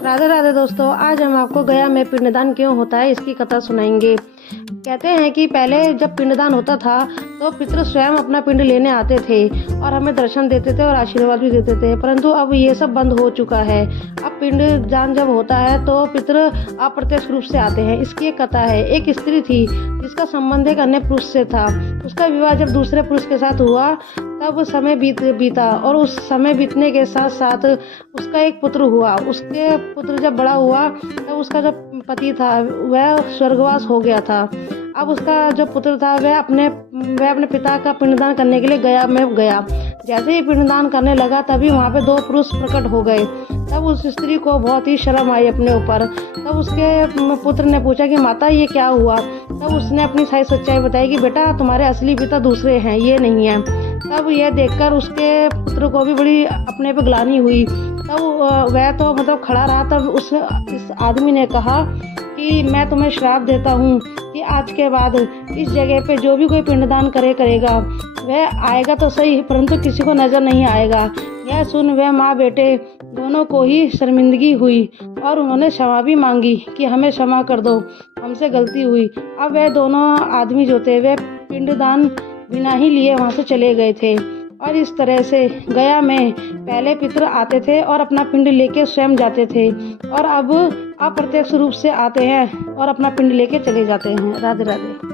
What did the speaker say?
राधे राधे दोस्तों, आज हम आपको गया में पिंडदान क्यों होता है इसकी कथा सुनाएंगे। कहते हैं कि पहले जब पिंडदान होता था तो पितृ स्वयं अपना पिंड लेने आते थे और हमें दर्शन देते थे और आशीर्वाद भी देते थे, परंतु अब ये सब बंद हो चुका है। अब पिंडदान जब होता है तो पितृ अप्रत्यक्ष रूप से आते हैं। इसकी एक कथा है। एक स्त्री थी जिसका संबंध एक अन्य पुरुष से था। उसका विवाह जब दूसरे पुरुष के साथ हुआ तब समय बीता और उस समय बीतने के साथ साथ उसका एक पुत्र हुआ। उसके पुत्र जब बड़ा हुआ तब उसका जो पति था वह स्वर्गवास हो गया था। अब उसका जो पुत्र था वह अपने पिता का पिंडदान करने के लिए गया में गया। जैसे ही पिंडदान करने लगा तभी वहाँ पे दो पुरुष प्रकट हो गए। तब उस स्त्री को बहुत ही शर्म आई अपने ऊपर। तब उसके पुत्र ने पूछा कि माता ये क्या हुआ। तब उसने अपनी सारी सच्चाई बताई कि बेटा तुम्हारे असली पिता दूसरे हैं, ये नहीं है। तब यह देखकर उसके पुत्र को भी बड़ी अपने पे ग्लानि हुई। तब वह तो खड़ा रहा। तब इस आदमी ने कहा कि मैं तुम्हें श्राप देता हूँ कि आज के बाद इस जगह पे जो भी कोई पिंडदान करेगा वह आएगा तो सही परंतु किसी को नजर नहीं आएगा। यह सुन वह माँ बेटे दोनों को ही शर्मिंदगी हुई और उन्होंने क्षमा भी मांगी कि हमें क्षमा कर दो, हमसे गलती हुई। अब वह दोनों आदमी जो थे वह पिंडदान बिना ही लिए वहाँ से चले गए थे। और इस तरह से गया में पहले पितृ आते थे और अपना पिंड लेके स्वयं जाते थे और अब अप्रत्यक्ष रूप से आते हैं और अपना पिंड लेके चले जाते हैं। राधे राधे।